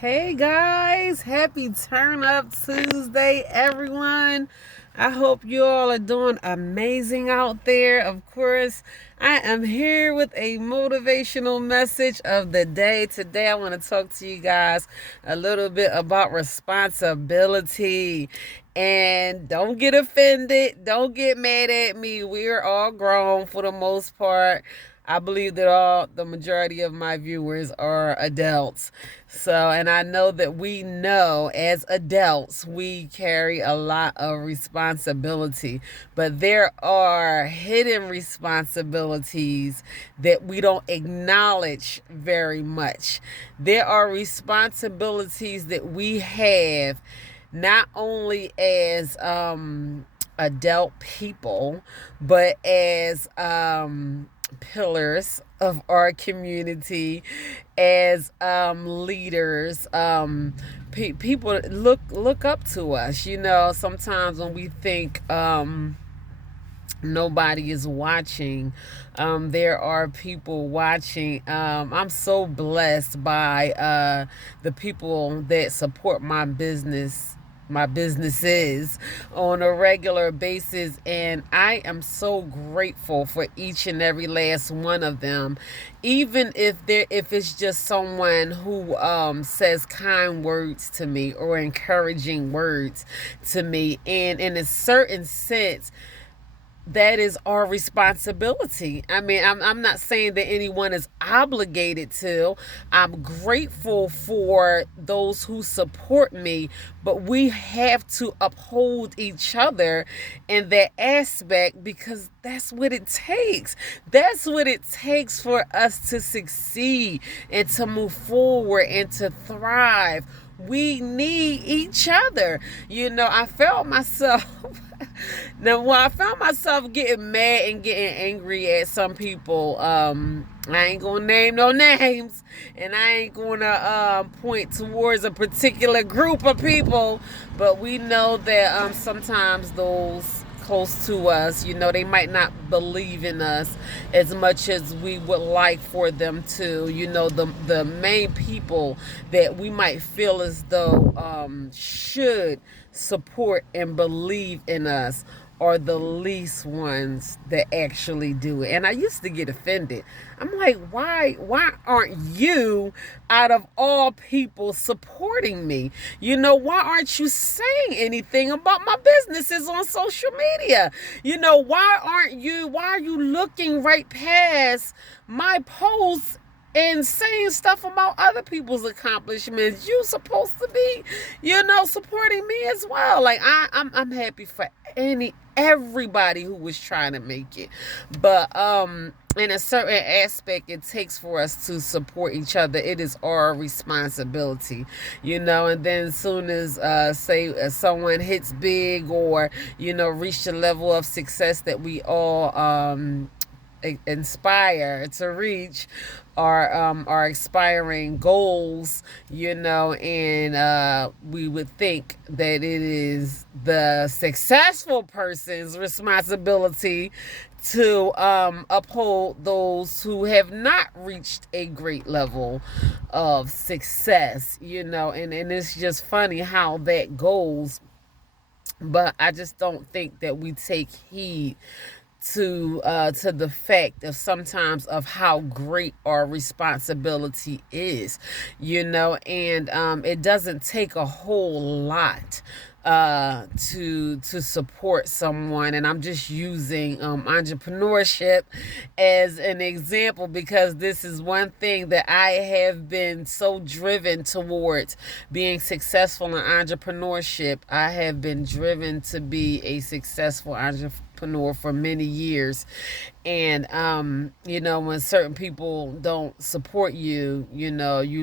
Hey guys, happy Turn Up Tuesday, everyone. I hope you all are doing amazing out there. Of course, I am here with a motivational message of the day. Today, I want to talk to you guys a little bit about responsibility. And don't get offended, don't get mad at me. We're all grown for the most part. I believe that the majority of my viewers are adults. So, and I know that we know as adults, we carry a lot of responsibility, but there are hidden responsibilities that we don't acknowledge very much. There are responsibilities that we have not only as adult people, but as pillars of our community, as leaders. People look up to us. Sometimes when we think nobody is watching, there are people watching. I'm so blessed by the people that support my businesses on a regular basis, and I am so grateful for each and every last one of them. Even if it's just someone who says kind words to me or encouraging words to me, and in a certain sense, that is our responsibility. I mean, I'm not saying that anyone is obligated to. I'm grateful for those who support me, but we have to uphold each other in that aspect, because that's what it takes. That's what it takes for us to succeed and to move forward and to thrive. We need each other. I felt myself now, when I found myself getting mad and getting angry at some people, I ain't gonna name no names, and I ain't gonna point towards a particular group of people, but we know that sometimes those close to us, they might not believe in us as much as we would like for them to. The main people that we might feel as though should support and believe in us are the least ones that actually do it. And I used to get offended. I'm like, why aren't you, out of all people, supporting me? Why aren't you saying anything about my businesses on social media? Why are you looking right past my posts and saying stuff about other people's accomplishments? You supposed to be, supporting me as well. Like, I'm happy for everybody who was trying to make it, but in a certain aspect, it takes for us to support each other. It is our responsibility. And then as soon as say someone hits big, or reach the level of success that we all inspire to reach, our aspiring goals, and we would think that it is the successful person's responsibility to uphold those who have not reached a great level of success. And it's just funny how that goes. But I just don't think that we take heed to the fact of sometimes of how great our responsibility is. And it doesn't take a whole lot to support someone. And I'm just using entrepreneurship as an example, because this is one thing that I have been so driven towards: being successful in entrepreneurship. I have been driven to be a successful entrepreneur for many years. And when certain people don't support you, you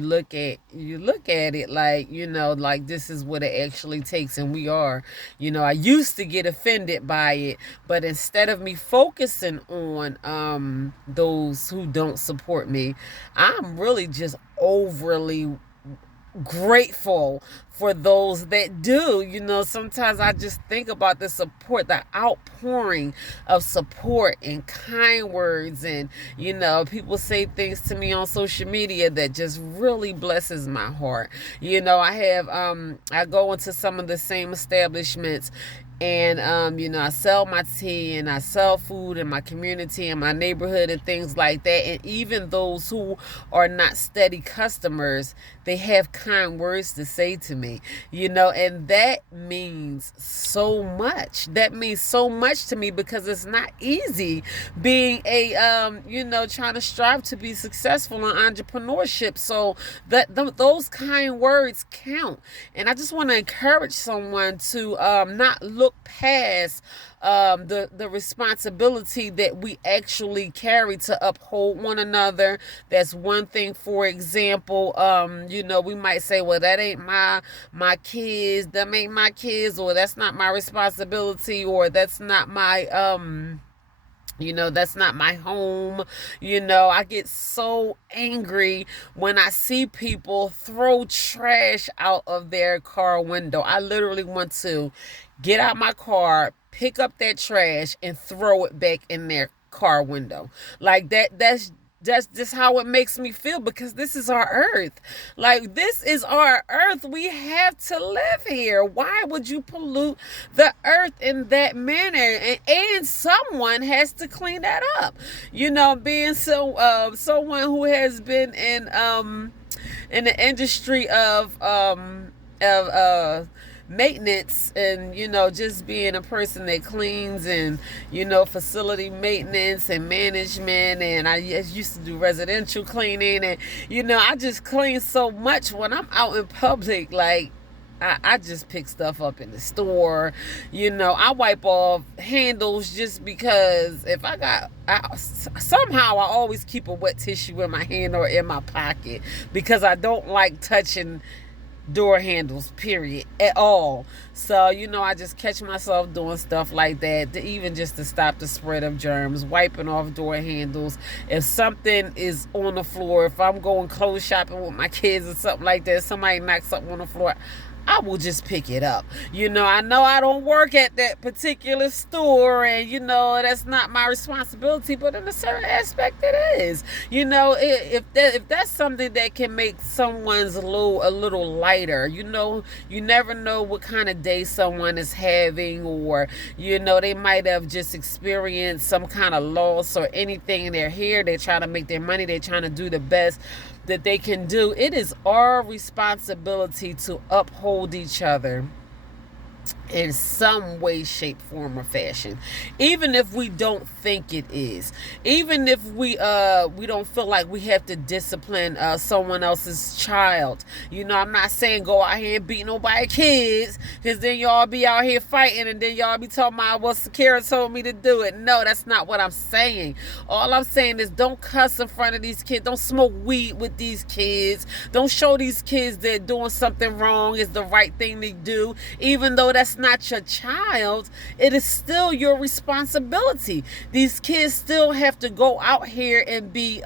look at it like, like, this is what it actually takes. And we are, I used to get offended by it, but instead of me focusing on those who don't support me, I'm really just overly grateful for those that do. Sometimes I just think about the support, the outpouring of support and kind words, and people say things to me on social media that just really blesses my heart. I go into some of the same establishments, and I sell my tea and I sell food in my community and my neighborhood and things like that. And even those who are not steady customers, they have kind words to say to me, and that means so much. That means so much to me, because it's not easy being trying to strive to be successful in entrepreneurship. So those kind words count. And I just want to encourage someone to not look past the responsibility that we actually carry to uphold one another. That's one thing. For example, we might say, well, that ain't my kids, them ain't my kids, or that's not my responsibility, or that's not my that's not my home. I get so angry when I see people throw trash out of their car window. I literally want to get out my car, pick up that trash, and throw it back in their car window. Like that's just how it makes me feel, because this is our earth. Like, this is our earth. We have to live here. Why would you pollute the earth in that manner? And someone has to clean that up. Being someone who has been in the industry of maintenance, and just being a person that cleans, and facility maintenance and management, and I used to do residential cleaning, and I just clean so much when I'm out in public. Like, I just pick stuff up in the store. I wipe off handles, just because if somehow I always keep a wet tissue in my hand or in my pocket, because I don't like touching door handles, period, at all. So I just catch myself doing stuff like that, even just to stop the spread of germs, wiping off door handles. If something is on the floor, if I'm going clothes shopping with my kids or something like that, somebody knocks something on the floor, I will just pick it up. I know I don't work at that particular store, and that's not my responsibility, but in a certain aspect it is. If that's something that can make someone's load a little lighter, you never know what kind of day someone is having, or they might have just experienced some kind of loss or anything. They're here, they're trying to make their money, they're trying to do the best that they can do. It is our responsibility to uphold each other in some way, shape, form, or fashion, even if we don't think it is, even if we don't feel like we have to discipline someone else's child. I'm not saying go out here and beat nobody's kids, because then y'all be out here fighting, and then y'all be talking about, well, Sakira told me to do it. No, that's not what I'm saying. All I'm saying is, don't cuss in front of these kids, don't smoke weed with these kids, don't show these kids that doing something wrong is the right thing to do. Even though that's not your child, it is still your responsibility. These kids still have to go out here and be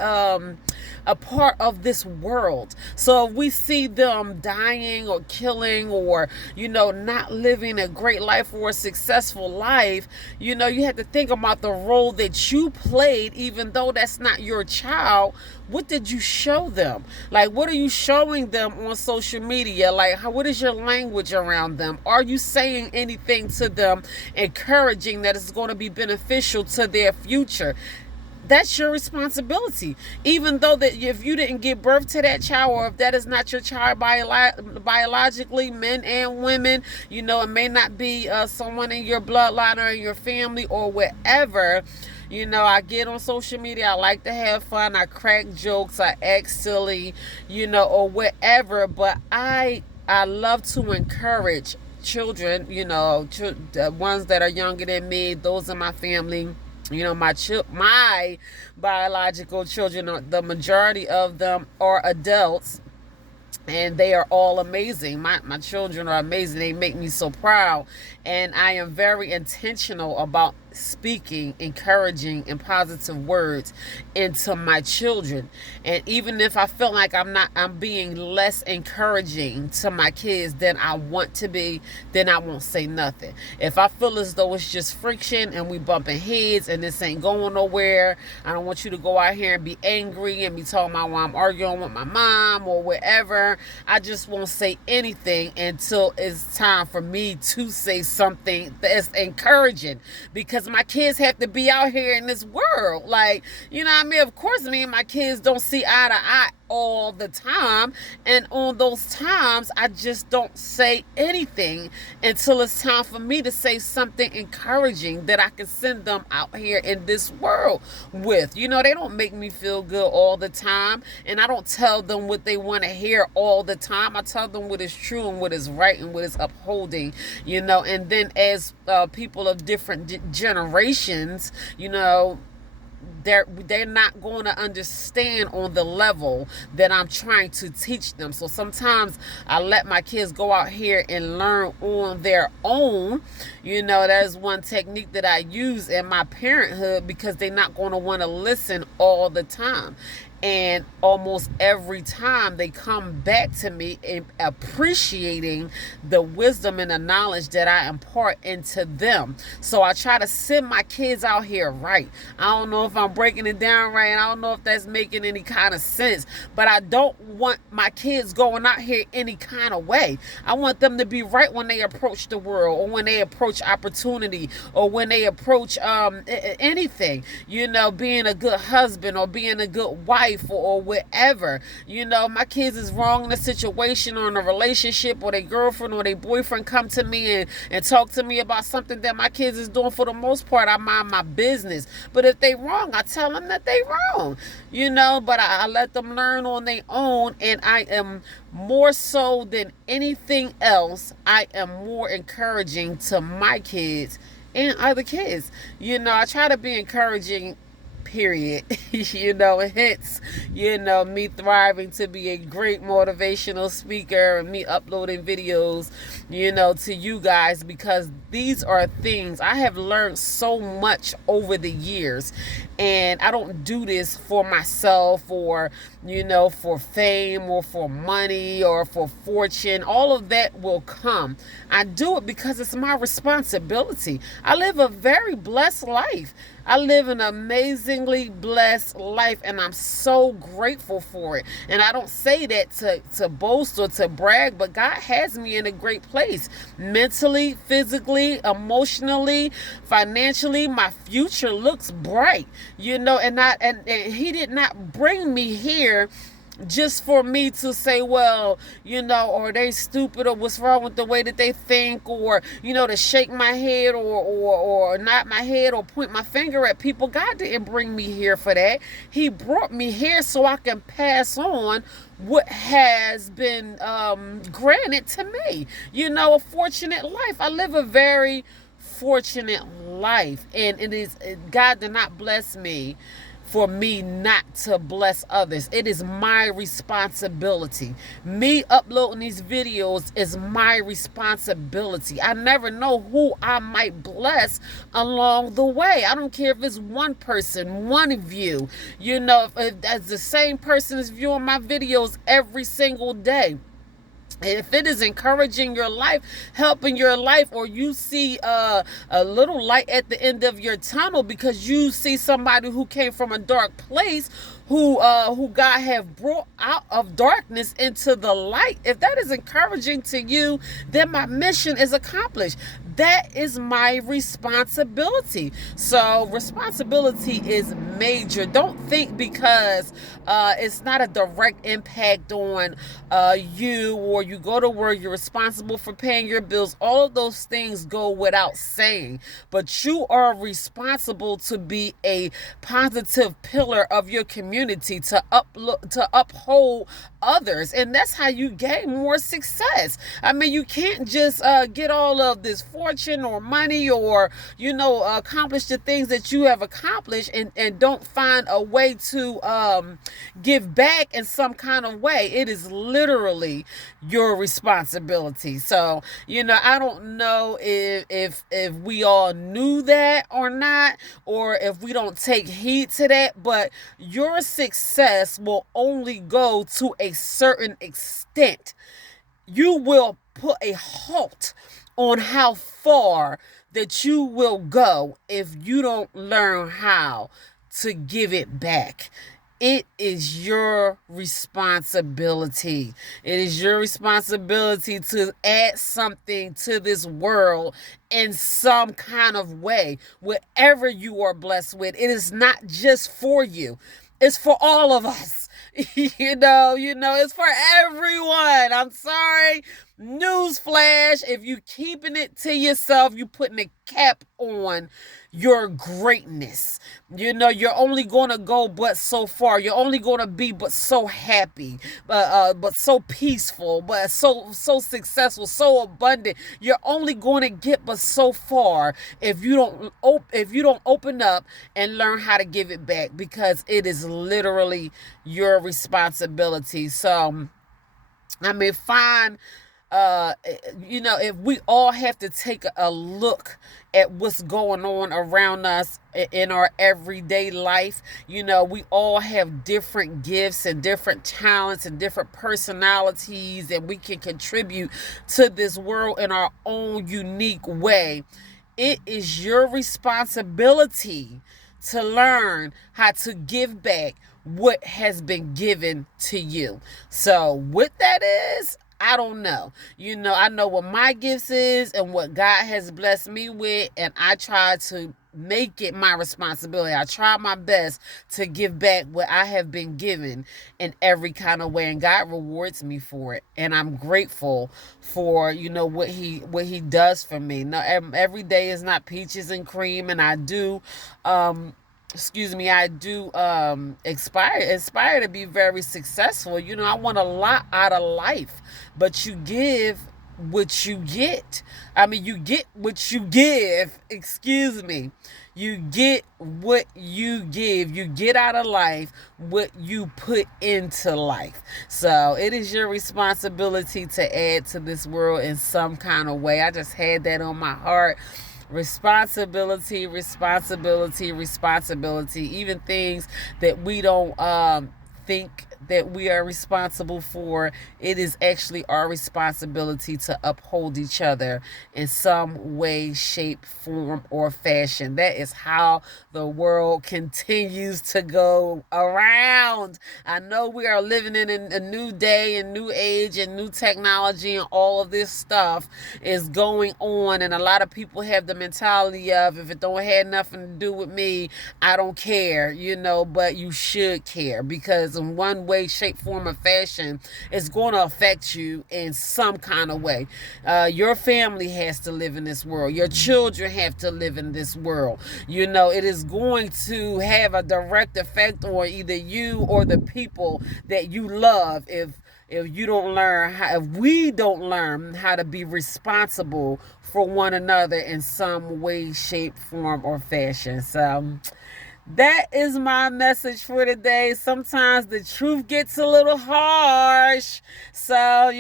a part of this world. So if we see them dying or killing, or not living a great life or a successful life, you have to think about the role that you played. Even though that's not your child, what did you show them? Like, what are you showing them on social media? Like, what is your language around them? Are you saying anything to them encouraging that is going to be beneficial to their future? That's your responsibility. Even though that if you didn't give birth to that child, or if that is not your child biologically, men and women, it may not be someone in your bloodline or in your family or whatever. I get on social media, I like to have fun, I crack jokes, I act silly, or whatever, but I love to encourage children, the ones that are younger than me, those in my family. My biological children, the majority of them are adults, and they are all amazing. My children are amazing. They make me so proud, and I am very intentional about speaking encouraging and positive words into my children. And even if I feel like I'm being less encouraging to my kids than I want to be, then I won't say nothing. If I feel as though it's just friction and we bumping heads and this ain't going nowhere, I don't want you to go out here and be angry and be talking about why I'm arguing with my mom or whatever. I just won't say anything until it's time for me to say something that's encouraging, because my kids have to be out here in this world. Like, you know what I mean? Of course, me and my kids don't see eye to eye all the time, and on those times I just don't say anything until it's time for me to say something encouraging that I can send them out here in this world with. You know, they don't make me feel good all the time, and I don't tell them what they want to hear all the time. I tell them what is true and what is right and what is upholding, you know. And then as people of different generations, you know, they're not going to understand on the level that I'm trying to teach them. So sometimes I let my kids go out here and learn on their own. You know, there's one technique that I use in my parenthood, because they're not going to want to listen all the time. And almost every time they come back to me appreciating the wisdom and the knowledge that I impart into them. So I try to send my kids out here right. I don't know if I'm breaking it down right. I don't know if that's making any kind of sense. But I don't want my kids going out here any kind of way. I want them to be right when they approach the world, or when they approach opportunity, or when they approach anything. You know, being a good husband or being a good wife, or whatever. You know, my kids is wrong in a situation or in a relationship, or their girlfriend or their boyfriend come to me and talk to me about something that my kids is doing. For the most part, I mind my business. But if they wrong, I tell them that they wrong. You know, but I let them learn on their own. And I am more so than anything else, I am more encouraging to my kids and other kids. You know, I try to be encouraging, period. You know, hence, you know, me thriving to be a great motivational speaker, and me uploading videos, you know, to you guys, because these are things I have learned so much over the years. And I don't do this for myself, or, you know, for fame or for money or for fortune. All of that will come. I do it because it's my responsibility. I live a very blessed life. I live an amazingly blessed life, and I'm so grateful for it. And I don't say that to boast or to brag, but God has me in a great place. Mentally, physically, emotionally, financially, my future looks bright. You know, and He did not bring me here just for me to say, well, you know, or they stupid, or what's wrong with the way that they think, or, you know, to shake my head or nod my head or point my finger at people. God didn't bring me here for that. He brought me here so I can pass on what has been granted to me. You know, a fortunate life. I live a very fortunate life, and God did not bless me for me not to bless others. It is my responsibility. Me uploading these videos is my responsibility. I never know who I might bless along the way. I don't care if it's one person, one view. You know, if that's the same person is viewing my videos every single day. If it is encouraging your life, helping your life, or you see a little light at the end of your tunnel because you see somebody who came from a dark place, who God have brought out of darkness into the light, if that is encouraging to you, then my mission is accomplished. That is my responsibility. So responsibility is major. Don't think because it's not a direct impact on you, or you go to work, you're responsible for paying your bills. All of those things go without saying. But you are responsible to be a positive pillar of your community, to uphold others, and that's how you gain more success. I mean, you can't just get all of this fortune or money, or accomplish the things that you have accomplished, and don't find a way to give back in some kind of way. It is literally your responsibility. So I don't know if we all knew that or not, or if we don't take heed to that, but your success will only go to a certain extent. You will put a halt on how far that you will go if you don't learn how to give it back. It is your responsibility. It is your responsibility to add something to this world in some kind of way. Whatever you are blessed with, it is not just for you. It's for all of us. It's for everyone. I'm sorry. Newsflash, if you keeping it to yourself, you putting a cap on your greatness. You're only going to go but so far. You're only going to be but so happy, but so peaceful, but so successful, so abundant. You're only going to get but so far if you don't open up and learn how to give it back, because it is literally your responsibility. So I mean, fine. If we all have to take a look at what's going on around us in our everyday life, we all have different gifts and different talents and different personalities, and we can contribute to this world in our own unique way. It is your responsibility to learn how to give back what has been given to you. So what that is, I don't know. I know what my gifts is and what God has blessed me with, and I try to make it my responsibility. I try my best to give back what I have been given in every kind of way, and God rewards me for it, and I'm grateful for what he does for me. Now, every day is not peaches and cream, and I do I do aspire to be very successful. I want a lot out of life, but you give what you get. I mean, you get what you give. You get what you give. You get out of life what you put into life. So it is your responsibility to add to this world in some kind of way. I just had that on my heart. Responsibility. Even things that we don't think that we are responsible for, it is actually our responsibility to uphold each other in some way, shape, form, or fashion. That is how the world continues to go around. I know we are living in a new day and new age and new technology, and all of this stuff is going on, and a lot of people have the mentality of, if it don't have nothing to do with me, I don't care, but you should care, because in one way, shape, form, or fashion, it's going to affect you in some kind of way. Your family has to live in this world. Your children have to live in this world. It is going to have a direct effect on either you or the people that you love if we don't learn how to be responsible for one another in some way, shape, form, or fashion. So that is my message for today. Sometimes the truth gets a little harsh. So,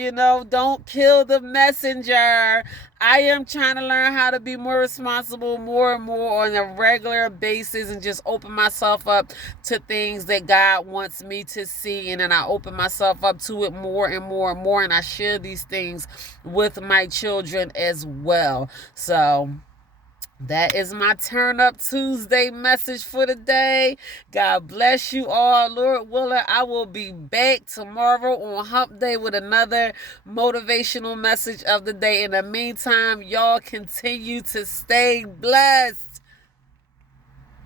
don't kill the messenger. I am trying to learn how to be more responsible more and more on a regular basis, and just open myself up to things that God wants me to see. And then I open myself up to it more and more and more. And I share these things with my children as well. So that is my Turn Up Tuesday message for the day. God bless you all. Lord willing, I will be back tomorrow on Hump Day with another motivational message of the day. In the meantime, y'all continue to stay blessed.